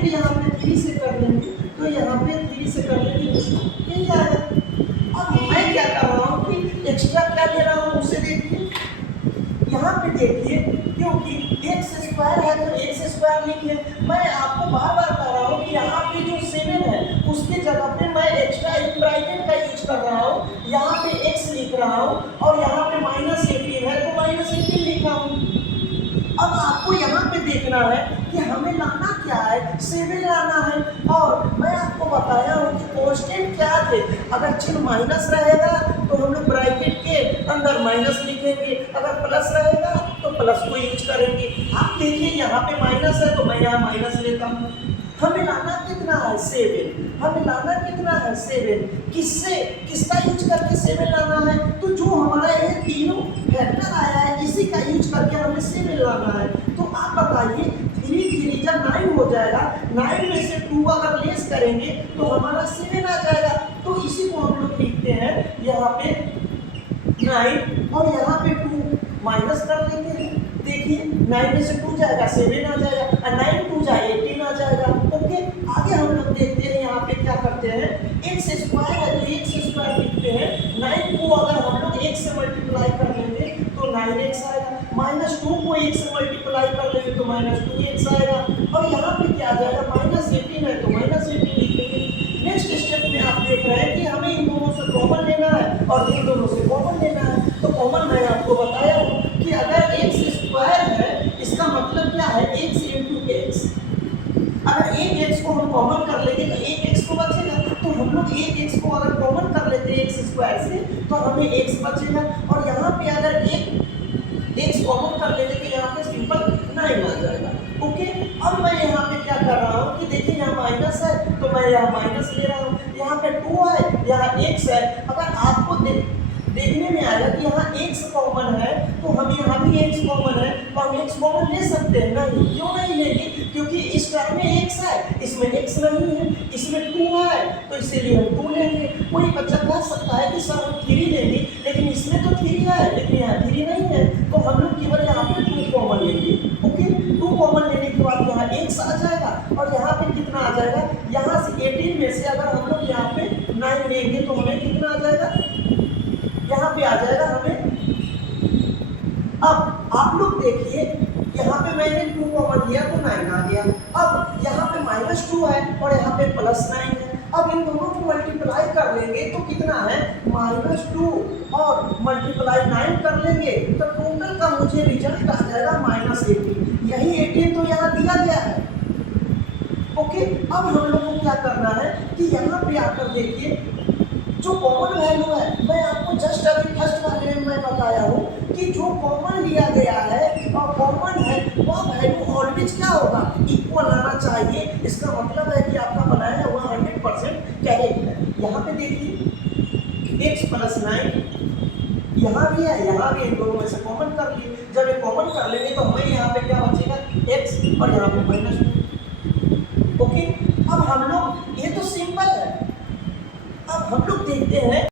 फिर यहाँ पे 3 से कर लेंगे, तो यहाँ पे 3 से कर लेंगे, यही आएगा। अब मैं क्या कर रहा हूँ कि एक्स्ट्रा क्या ले रहा हूँ उसे देखिए, यहाँ पे देखिए, क्योंकि एक्स स्क्वायर है तो एक्स स्क्वायर लिखिए। मैं आपको बार बार कह रहा हूँ कि यहाँ पे जो 7 है उसके जगह पे मैं एक्स्ट्रा एक ब्रैकेट का यूज कर रहा हूँ, यहाँ पे x लिख रहा हूँ और यहाँ पे -18 है तो -18 लिखा हूँ। अब आपको यहाँ पे देखना है कि हमें लाना क्या है, 7 लाना है। और मैं आपको बताया हूँ कि कांस्टेंट क्या थे, अगर चिन्ह माइनस रहेगा तो हम लोग ब्रैकेट के अंदर माइनस लिखेंगे, अगर प्लस रहेगा तो प्लस को यूज करेंगे। आप देखिए यहाँ पे माइनस है तो मैं यहाँ माइनस लेता हूँ। हमें लाना कितना है, 7। हमें लाना कितना है, 7। किससे, किसका यूज करके 7 लाना है, तो जो हमारा ये तीनों फैक्टर आया है इसी का यूज करके हमें 7 लाना है। तो आप बताइए 3 3 जब 9 हो जाएगा, 9 में से 2 अगर लेस करेंगे तो हमारा 7 आ जाएगा। तो इसी को हम लोग लिखते हैं यहाँ पे 9 और यहाँ पे 2 माइनस कर लेते हैं। देखिए 9 में से 2 जाएगा 7 आ जाएगा, और 9 2 जाए 18 आ जाएगा। ओके, आगे हम लोग देखते हैं यहाँ पे क्या करते हैं, एक्स स्क्वायर है तो एक्स स्क्वायर लिखते हैं। 9 को अगर हम लोग 1 से मल्टीप्लाई कर लेंगे तो 9x आएगा, -2 को 1 से मल्टीप्लाई कर लेंगे तो -2x आएगा, और यहाँ पे क्या आ जाएगा, -18 है तो -18 लिखेंगे। नेक्स्ट स्टेप में आप देख रहे हैं कि हमें इन दोनों से कॉमन लेना है और इन दोनों से कॉमन लेना है। तो कॉमन मैं आपको बताया हूँ कि अगर एक्स स्क्वायर है इसका मतलब क्या है, x इंटू एक्स। अगर एक एक्स को हम कॉमन कर लेंगे तो एक एक्स को बचेगा, तो हम लोग एक एक्स को अगर कॉमन कर लेते हैं एक्स स्क्वायर से तो हमें एक्स बचेगा, और यहाँ पे अगर एक एक्स कॉमन कर लेंगे तो यहाँ पे सिंपल 9 आ जाएगा। ओके, अब मैं यहाँ पे क्या कर रहा हूँ कि देखिए यहाँ माइनस है तो मैं यहाँ माइनस ले रहा हूँ, यहाँ पे 2 है, यहाँ x है। अगर आपको देखने में आएगा कि यहाँ x कॉमन है तो हम यहाँ भी x कॉमन है तो हम x कॉमन ले सकते हैं। नहीं, क्यों नहीं लेंगे, क्योंकि इस टर्म में x है, इसमें x नहीं है, इसमें 2 है तो इसीलिए हम 2 लेंगे। कोई बच्चा कह सकता है कि सर हम 3 लेंगे, लेकिन इसमें तो 3 है लेकिन यहाँ 3 नहीं है, तो हम लोग केवल यहाँ पे 2 कॉमन लेंगे। ओके, 2 कॉमन लेने के बाद यहाँ x आ जाएगा और यहाँ पे कितना आ जाएगा, यहाँ से 18 में से अगर हम लोग यहाँ पे 9 लेंगे तो हमें कितना आ जाएगा, यहाँ पे आ जाएगा हमें। अब आप लोग देखिए यहाँ पे मैंने 2 कॉमन लिया तो 9 आ गया। अब यहाँ पे -2 है और यहाँ पे +9 है। अब इन दोनों को मल्टीप्लाई कर लेंगे तो कितना है, -2 और मल्टीप्लाई 9 कर लेंगे तो टोटल का मुझे रिजल्ट आ जाएगा -18। यही 18 तो यहाँ दिया गया है। ओके, अब हम लोग को क्या करना है कि यहाँ पे आकर देखिए जो कॉमन वैल्यू है, मैं आपको जस्ट अभी फर्स्ट वाले में मैं बताया हूँ कि जो कॉमन लिया गया है और कॉमन है वह वैल्यू ऑलवेज क्या होगा, इक्वल आना चाहिए। इसका मतलब है कि आपका बनाया हुआ 100% करेक्ट है। यहाँ पे देखिए x + 9 यहाँ भी है, यहाँ भी, इन दोनों में से कॉमन कर लिए। जब ये कॉमन कर लेंगे तो हमें यहाँ पे क्या बचेगा, x और यहाँ पे -2। ओके, अब हम लोग, ये तो सिंपल है। अब हम लोग देखते हैं